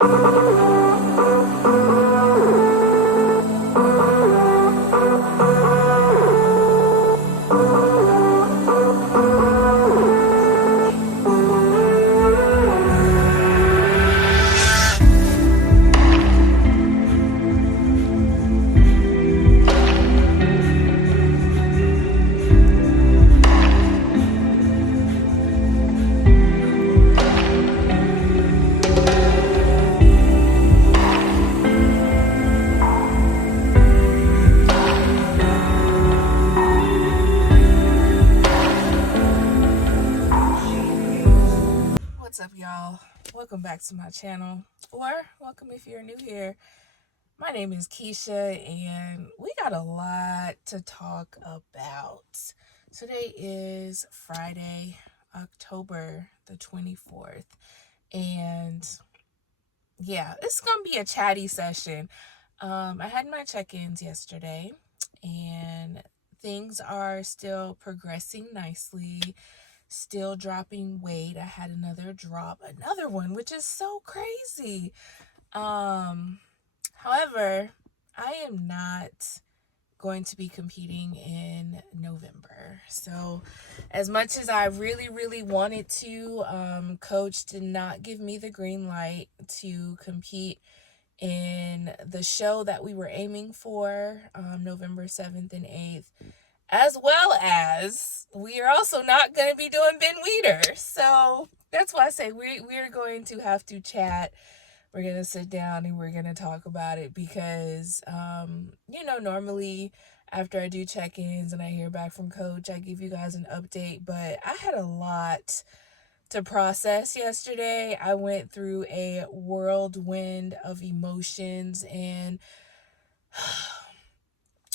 What's up, y'all? Welcome back to my channel, or welcome if you're new here. My name is Keisha, and we got a lot to talk about. Today is Friday, October the 24th, and yeah, it's gonna be a chatty session. I had my check-ins yesterday, and things are still progressing nicely. Still dropping weight. I had another one, which is so crazy. However, I am not going to be competing in November. So as much as I really wanted to, coach did not give me the green light to compete in the show that we were aiming for, November 7th and 8th. As well as we are also not going to be doing Ben Weeder. So that's why I say we're going to have to chat. We're going to sit down and we're going to talk about it because, normally after I do check-ins and I hear back from coach, I give you guys an update. But I had a lot to process yesterday. I went through a whirlwind of emotions, and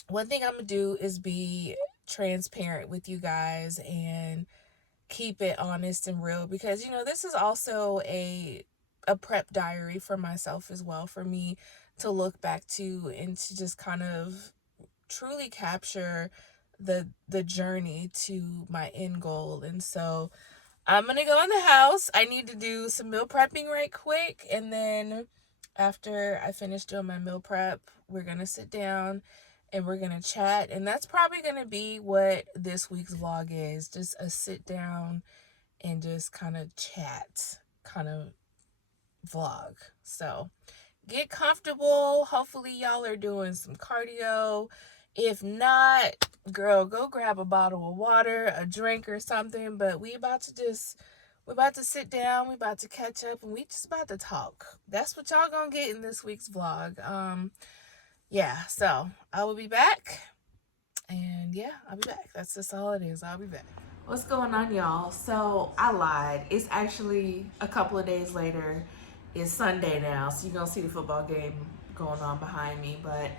one thing I'm gonna do is be transparent with you guys and keep it honest and real, because this is also a prep diary for myself as well, for me to look back to and to just kind of truly capture the journey to my end goal. And so I'm gonna go in the house. I need to do some meal prepping right quick, and then after I finish doing my meal prep, we're gonna sit down and we're gonna chat. And that's probably gonna be what this week's vlog is, just a sit down and just kind of chat kind of vlog. So get comfortable. Hopefully y'all are doing some cardio. If not, girl, go grab a bottle of water, a drink or something. But we're about to sit down, we about to catch up, and we just about to talk. That's what y'all gonna get in this week's vlog. Yeah, so I will be back. And yeah, I'll be back. That's just all it is. I'll be back. What's going on, y'all? So I lied. It's actually a couple of days later. It's Sunday now, so you're gonna see the football game going on behind me. But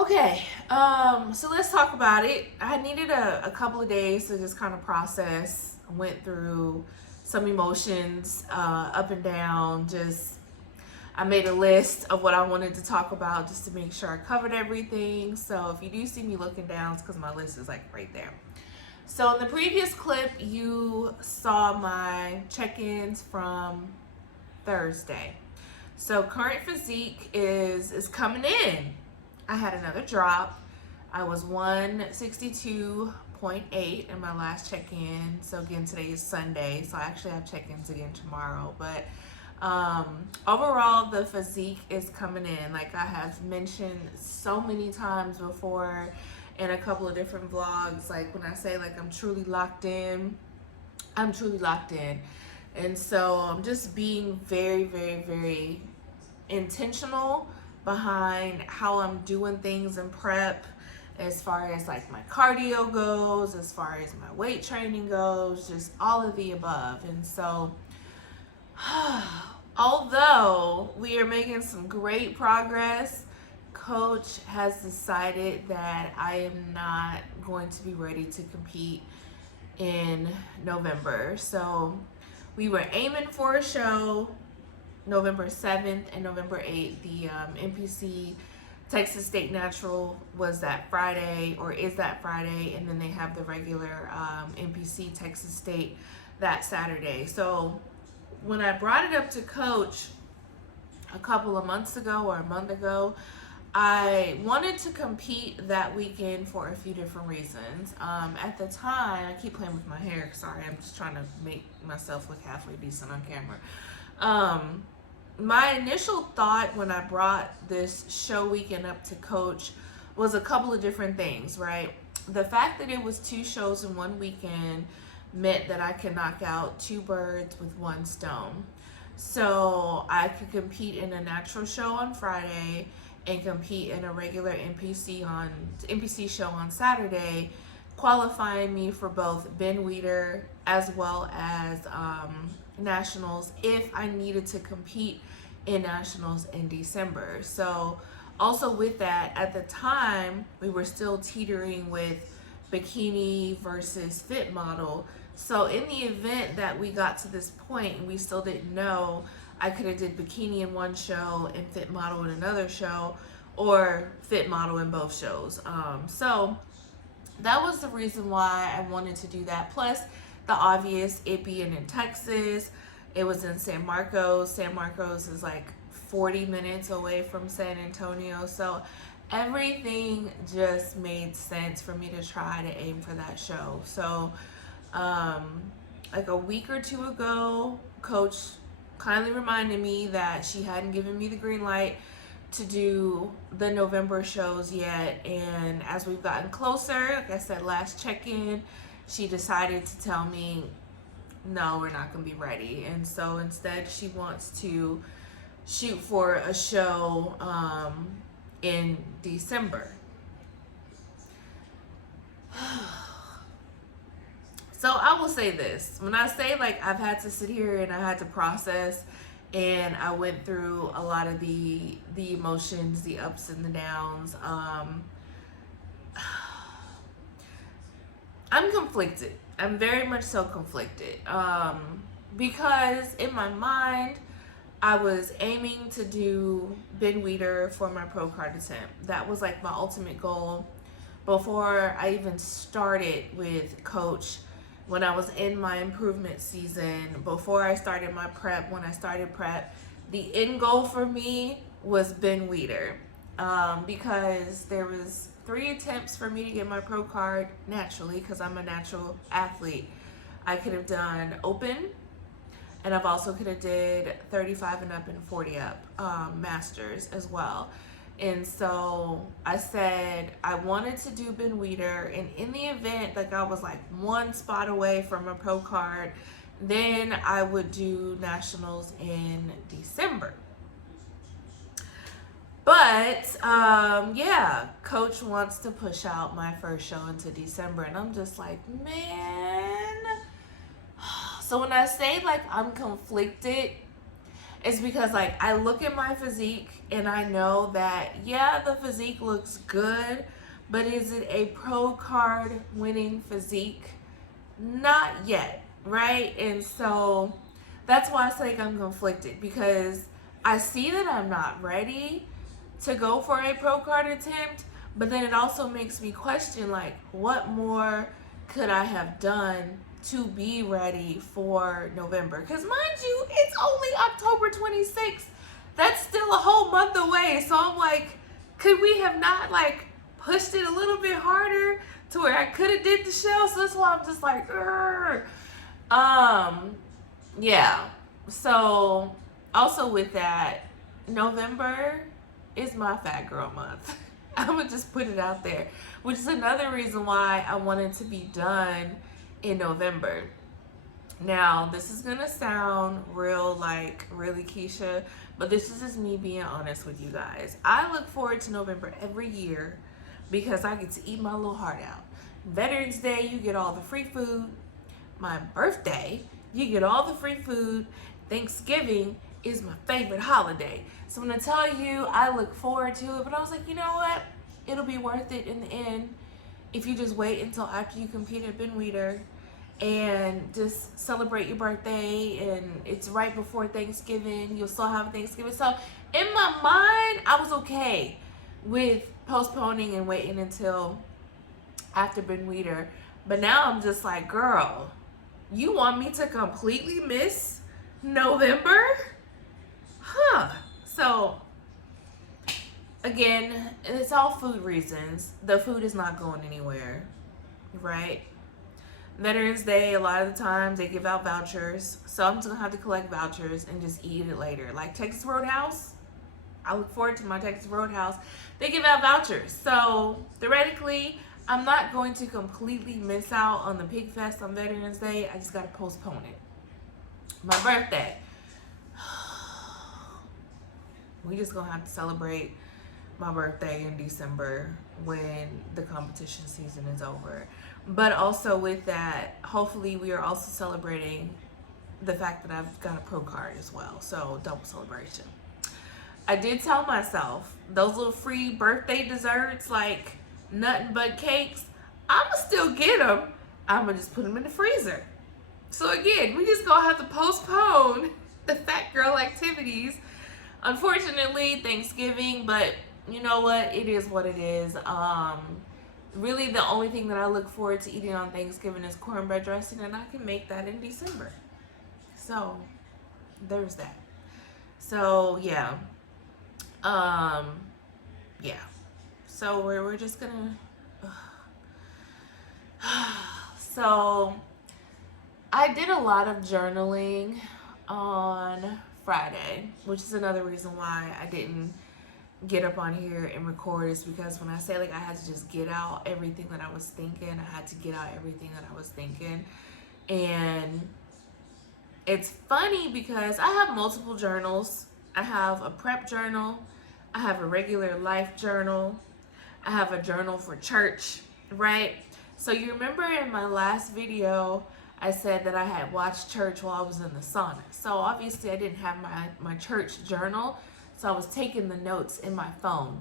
okay, so let's talk about it. I needed a couple of days to just kind of process. Went through some emotions, up and down. I made a list of what I wanted to talk about just to make sure I covered everything. So if you do see me looking down, it's because my list is like right there. So in the previous clip, you saw my check-ins from Thursday. So current physique is coming in. I had another drop. I was 162.8 in my last check-in. So again, today is Sunday, so I actually have check-ins again tomorrow. But overall, the physique is coming in. Like I have mentioned so many times before in a couple of different vlogs, like when I say like I'm truly locked in, I'm truly locked in. And so I'm just being very intentional behind how I'm doing things in prep, as far as like my cardio goes, as far as my weight training goes, just all of the above. And so although we are making some great progress, coach has decided that I am not going to be ready to compete in November. So we were aiming for a show November 7th and November 8th. The NPC Texas State Natural was that Friday, or is that Friday, and then they have the regular NPC Texas State that Saturday. So when I brought it up to coach, a couple of months ago or a month ago. I wanted to compete that weekend for a few different reasons. At the time, I keep playing with my hair. Sorry, I'm just trying to make myself look halfway decent on camera. My initial thought when I brought this show weekend up to coach was a couple of different things, right? The fact that it was 2 shows in one weekend meant that I could knock out 2 birds with 1 stone. So I could compete in a natural show on Friday and compete in a regular NPC show on Saturday, qualifying me for both Ben Weeder as well as nationals if I needed to compete in nationals in December. So also with that, at the time we were still teetering with bikini versus fit model. So in the event that we got to this point and we still didn't know, I could have did bikini in one show and fit model in another show, or fit model in both shows. So that was the reason why I wanted to do that. Plus the obvious, it being in Texas, it was in San Marcos. San Marcos is like 40 minutes away from San Antonio. So everything just made sense for me to try to aim for that show. So like a week or 2 ago, coach kindly reminded me that she hadn't given me the green light to do the November shows yet, and as we've gotten closer, like I said, last check-in, she decided to tell me, no, we're not going to be ready. And so instead she wants to shoot for a show in December. So I will say this, when I say like I've had to sit here and I had to process, and I went through a lot of the emotions, the ups and the downs, I'm conflicted. I'm very much so conflicted, because in my mind I was aiming to do Ben Weeder for my pro card attempt. That was like my ultimate goal before I even started with coach. When I was in my improvement season, before I started my prep, when I started prep, the end goal for me was Ben Weeder, because there was 3 attempts for me to get my pro card naturally, because I'm a natural athlete. I could have done open, and I've also could have did 35 and up and 40 up masters as well. And so I said I wanted to do Ben Weeder, and in the event like I was like 1 spot away from a pro card, then I would do nationals in December. But yeah, coach wants to push out my first show into December, and I'm just like, man. So when I say like I'm conflicted, it's because like I look at my physique and I know that, yeah, the physique looks good, but is it a pro card winning physique? Not yet, right? And so that's why I say like I'm conflicted, because I see that I'm not ready to go for a pro card attempt, but then it also makes me question like, what more could I have done to be ready for November? Because mind you, it's only October 26th. That's still a whole month away. So I'm like, could we have not like pushed it a little bit harder to where I could have did the show? So that's why I'm just like, yeah. So also with that, November is my fat girl month. I'm gonna just put it out there, which is another reason why I wanted to be done in November. Now, this is gonna sound real like really Keisha, but this is just me being honest with you guys. I look forward to November every year because I get to eat my little heart out. Veterans Day, you get all the free food. My birthday, you get all the free food. Thanksgiving is my favorite holiday. So when I tell you I look forward to it, but I was like, you know what? It'll be worth it in the end if you just wait until after you compete at Ben Weeder and just celebrate your birthday, and it's right before Thanksgiving. You'll still have Thanksgiving. So in my mind, I was okay with postponing and waiting until after Ben Weeder. But now I'm just like, girl, you want me to completely miss November? Huh. So again, it's all food reasons. The food is not going anywhere, right? Veterans Day, a lot of the times they give out vouchers. So I'm just going to have to collect vouchers and just eat it later. Like Texas Roadhouse, I look forward to my Texas Roadhouse. They give out vouchers. So theoretically, I'm not going to completely miss out on the Pig Fest on Veterans Day. I just got to postpone it. My birthday. We just going to have to celebrate my birthday in December when the competition season is over. But also with that, hopefully we are also celebrating the fact that I've got a pro card as well. So double celebration. I did tell myself those little free birthday desserts like nothing but cakes, I'ma still get them. I'ma just put them in the freezer. So again, we just gonna have to postpone the fat girl activities. Unfortunately, Thanksgiving, but you know what? It is what it is. Really, the only thing that I look forward to eating on Thanksgiving is cornbread dressing, and I can make that in December. So, there's that. So, yeah. Yeah. So, we're just gonna... So, I did a lot of journaling on Friday, which is another reason why I didn't get up on here and record, is because when I say like I had to just get out everything that I was thinking, I had to get out everything that I was thinking. And it's funny because I have multiple journals. I have a prep journal, I have a regular life journal, I have a journal for church, right? So you remember in my last video I said that I had watched church while I was in the sauna. So obviously I didn't have my church journal. So I was taking the notes in my phone.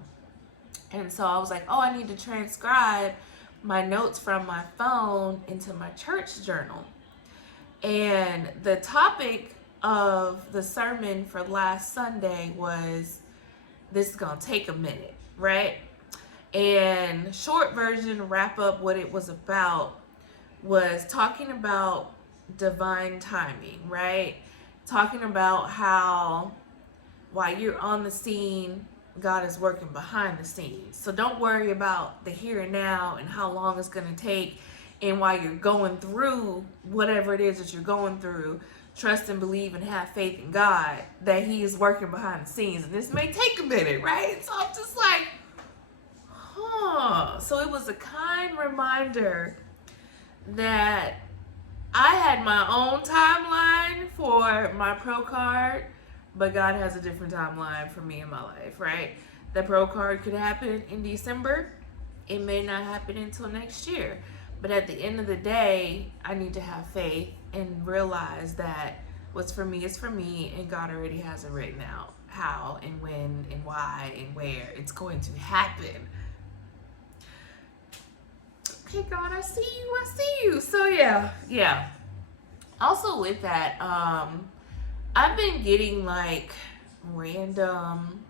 And so I was like, oh, I need to transcribe my notes from my phone into my church journal. And the topic of the sermon for last Sunday was, this is going to take a minute, right? And short version, wrap up what it was about, was talking about divine timing, right? Talking about how while you're on the scene, God is working behind the scenes. So don't worry about the here and now and how long it's going to take. And while you're going through whatever it is that you're going through, trust and believe and have faith in God that He is working behind the scenes. And this may take a minute, right? So I'm just like, So it was a kind reminder that I had my own timeline for my pro card, but God has a different timeline for me in my life, right? The pro card could happen in December. It may not happen until next year. But at the end of the day, I need to have faith and realize that what's for me is for me, and God already has it written out how and when and why and where it's going to happen. Okay, God, I see you. So yeah. Also with that, I've been getting like random,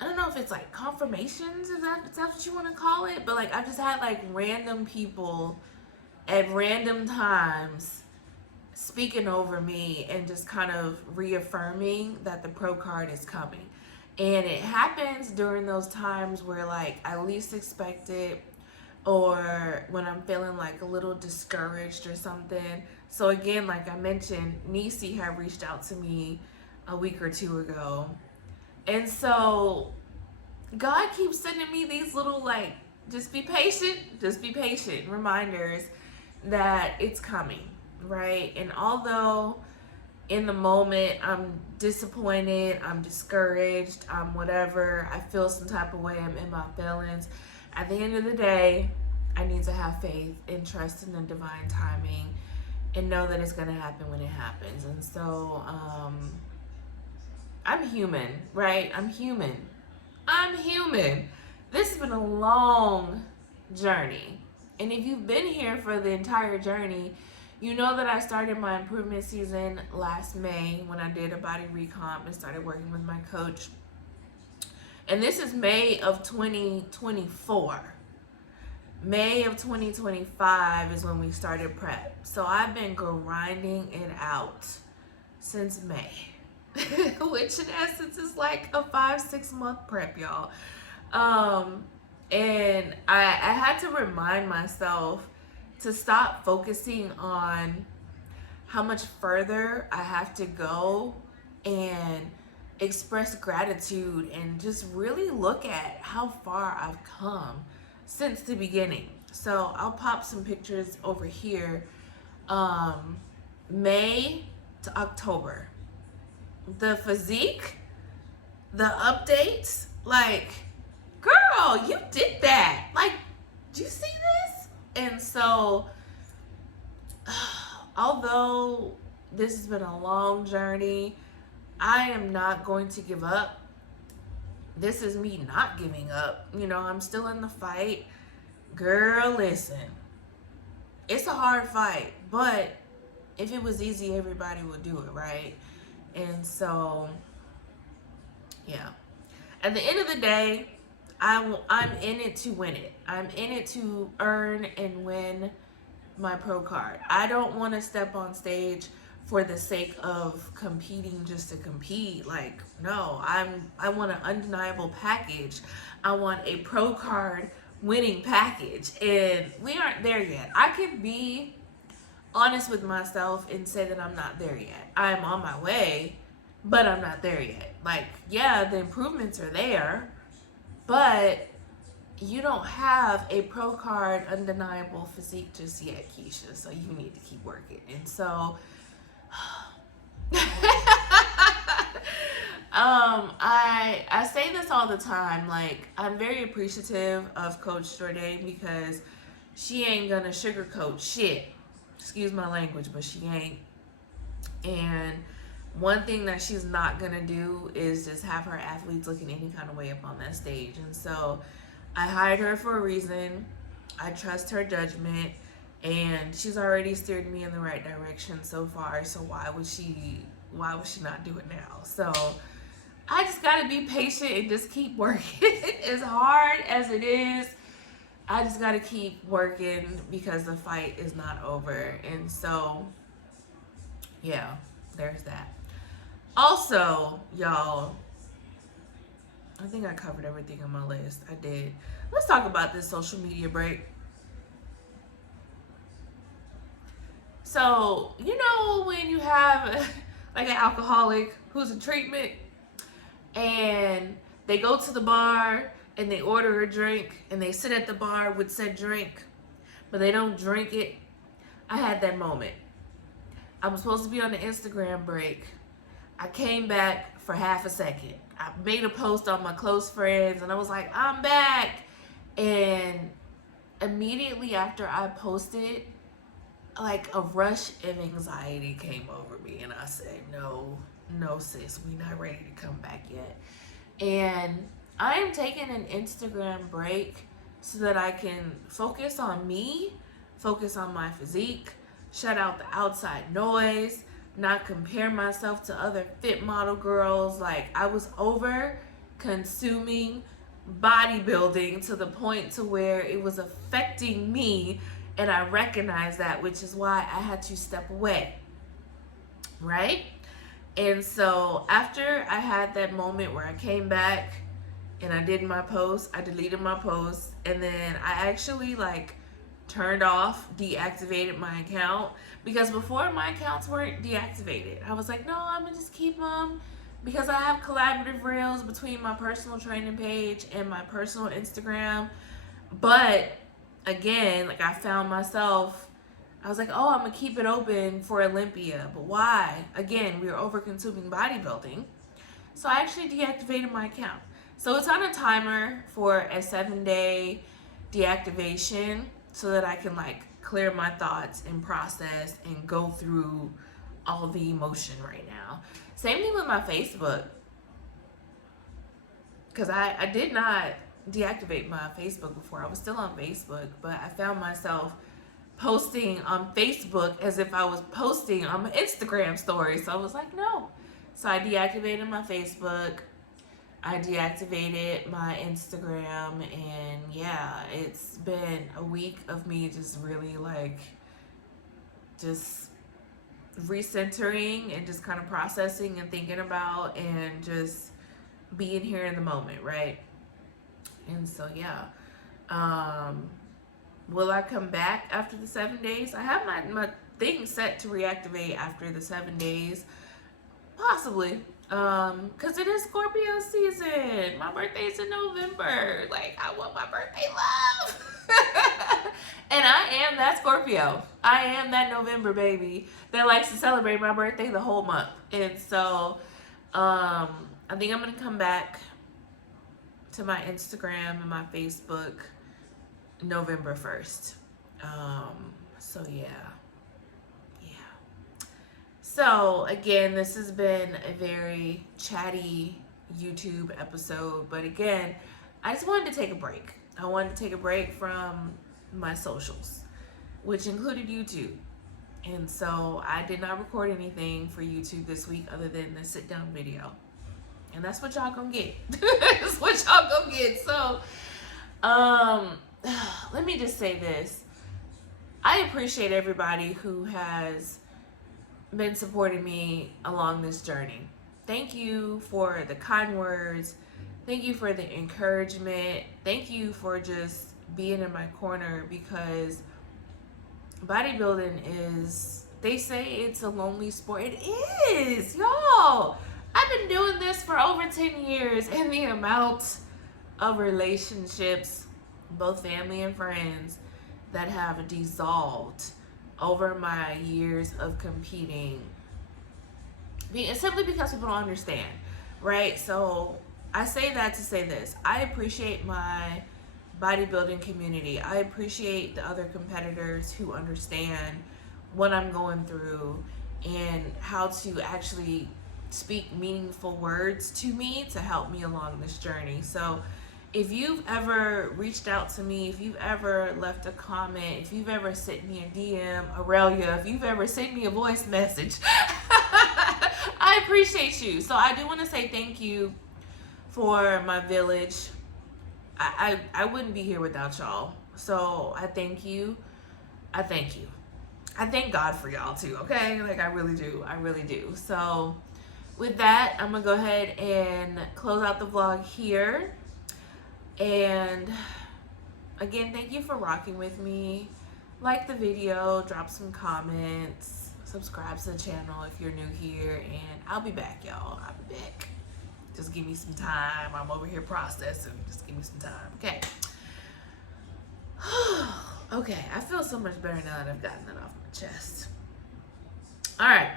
I don't know if it's like confirmations, is that what you want to call it? But like I've just had like random people at random times speaking over me and just kind of reaffirming that the pro card is coming. And it happens during those times where like I least expect it, or when I'm feeling like a little discouraged or something. So again, like I mentioned, Nisi had reached out to me a week or two ago. And so God keeps sending me these little like, just be patient reminders that it's coming, right? And although in the moment I'm disappointed, I'm discouraged, I'm whatever, I feel some type of way, I'm in my feelings, at the end of the day, I need to have faith and trust in the divine timing and know that it's going to happen when it happens. And so I'm human, right? I'm human. This has been a long journey. And if you've been here for the entire journey, you know that I started my improvement season last May when I did a body recomp and started working with my coach. And this is May of 2024. May of 2025 is when we started prep. So I've been grinding it out since May. which in essence is like a 5-6 month prep, y'all. Um, and I had to remind myself to stop focusing on how much further I have to go and express gratitude and just really look at how far I've come since the beginning. So I'll pop some pictures over here. May to October. The physique, the updates, like, girl, you did that. Like, do you see this? And so, although this has been a long journey, I am not going to give up. This is me not giving up. You know, I'm still in the fight. Girl, listen. It's a hard fight, but if it was easy, everybody would do it, right? And so, yeah. At the end of the day, I'm in it to win it. I'm in it to earn and win my pro card. I don't want to step on stage for the sake of competing just to compete. Like, no, I want an undeniable package. I want a pro card winning package, and we aren't there yet. I can be honest with myself and say that I'm not there yet. I'm on my way, but I'm not there yet. Like, yeah, the improvements are there, but you don't have a pro card undeniable physique just yet, Keisha. So you need to keep working. And so I say this all the time. Like, I'm very appreciative of Coach Jordan because she ain't gonna sugarcoat shit. Excuse my language, but she ain't. And one thing that she's not gonna do is just have her athletes looking any kind of way up on that stage. And so I hired her for a reason. I trust her judgment, and she's already steered me in the right direction so far. So why would she not do it now? So I just gotta be patient and just keep working. As hard as it is, I just gotta keep working because the fight is not over. And so, yeah, there's that. Also, y'all, I think I covered everything on my list. I did. Let's talk about this social media break. So, you know, when you have like an alcoholic who's in treatment and they go to the bar and they order a drink and they sit at the bar with said drink, but they don't drink it. I had that moment. I was supposed to be on the Instagram break. I came back for half a second. I made a post on my close friends and I was like, I'm back. And immediately after I posted, like a rush of anxiety came over me. And I said, no, sis, we not ready to come back yet. And I am taking an Instagram break so that I can focus on me, focus on my physique, shut out the outside noise, not compare myself to other fit model girls. Like, I was over consuming bodybuilding to the point to where it was affecting me, and I recognized that, which is why I had to step away, right? And so after I had that moment where I came back and I did my post, I deleted my post, and then I actually like turned off, deactivated my account, because before my accounts weren't deactivated. I was like, no, I'm gonna just keep them because I have collaborative reels between my personal training page and my personal Instagram. But again, like, I found myself, I was like, oh, I'm gonna keep it open for Olympia. But why? Again, we were over consuming bodybuilding. So I actually deactivated my account. So it's on a timer for a 7-day deactivation so that I can like clear my thoughts and process and go through all the emotion right now. Same thing with my Facebook. Because I did not deactivate my Facebook before. I was still on Facebook, but I found myself posting on Facebook as if I was posting on my Instagram story. So I was like, no. So I deactivated my Facebook. I deactivated my Instagram, and yeah, it's been a week of me just really like just recentering and just kind of processing and thinking about and just being here in the moment, right? And so, yeah. Will I come back after the 7 days? I have my thing set to reactivate after the 7 days. Possibly. Because it is Scorpio season. My birthday's in November. Like, I want my birthday love. And I am that Scorpio. I am that November baby that likes to celebrate my birthday the whole month. And so, I think I'm going to come back to my Instagram and my Facebook November 1st. So yeah. So again, this has been a very chatty YouTube episode, but again, I just wanted to take a break. I wanted to take a break from my socials, which included YouTube. And so I did not record anything for YouTube this week other than the sit down video. And that's what y'all gonna get. That's what y'all gonna get. So, let me just say this. I appreciate everybody who has been supporting me along this journey. Thank you for the kind words. Thank you for the encouragement. Thank you for just being in my corner, because bodybuilding is, they say it's a lonely sport. It is, y'all. I've been doing this for over 10 years, and the amount of relationships, both family and friends, that have dissolved over my years of competing, simply because people don't understand, right? So I say that to say this. I appreciate my bodybuilding community. I appreciate the other competitors who understand what I'm going through and how to actually speak meaningful words to me to help me along this journey. So if you've ever reached out to me, if you've ever left a comment, if you've ever sent me a DM, Aurelia, if you've ever sent me a voice message, I appreciate you. So I do want to say thank you for my village. I wouldn't be here without y'all. So I thank you. I thank you. I thank God for y'all too, okay? Like, I really do. I really do. So with that, I'm going to go ahead and close out the vlog here. And again, thank you for rocking with me. Like the video, drop some comments, subscribe to the channel if you're new here, and I'll be back, y'all. I'll be back. Just give me some time. I'm over here processing. Just give me some time, okay? Okay, I feel so much better now that I've gotten that off my chest. All right.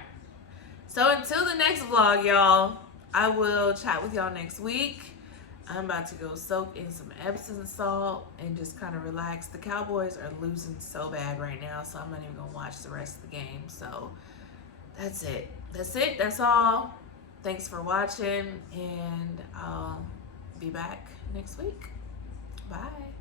So until the next vlog, y'all, I will chat with y'all next week. I'm about to go soak in some Epsom salt and just kind of relax. The Cowboys are losing so bad right now, so I'm not even going to watch the rest of the game. So that's it. That's it. That's all. Thanks for watching, and I'll be back next week. Bye.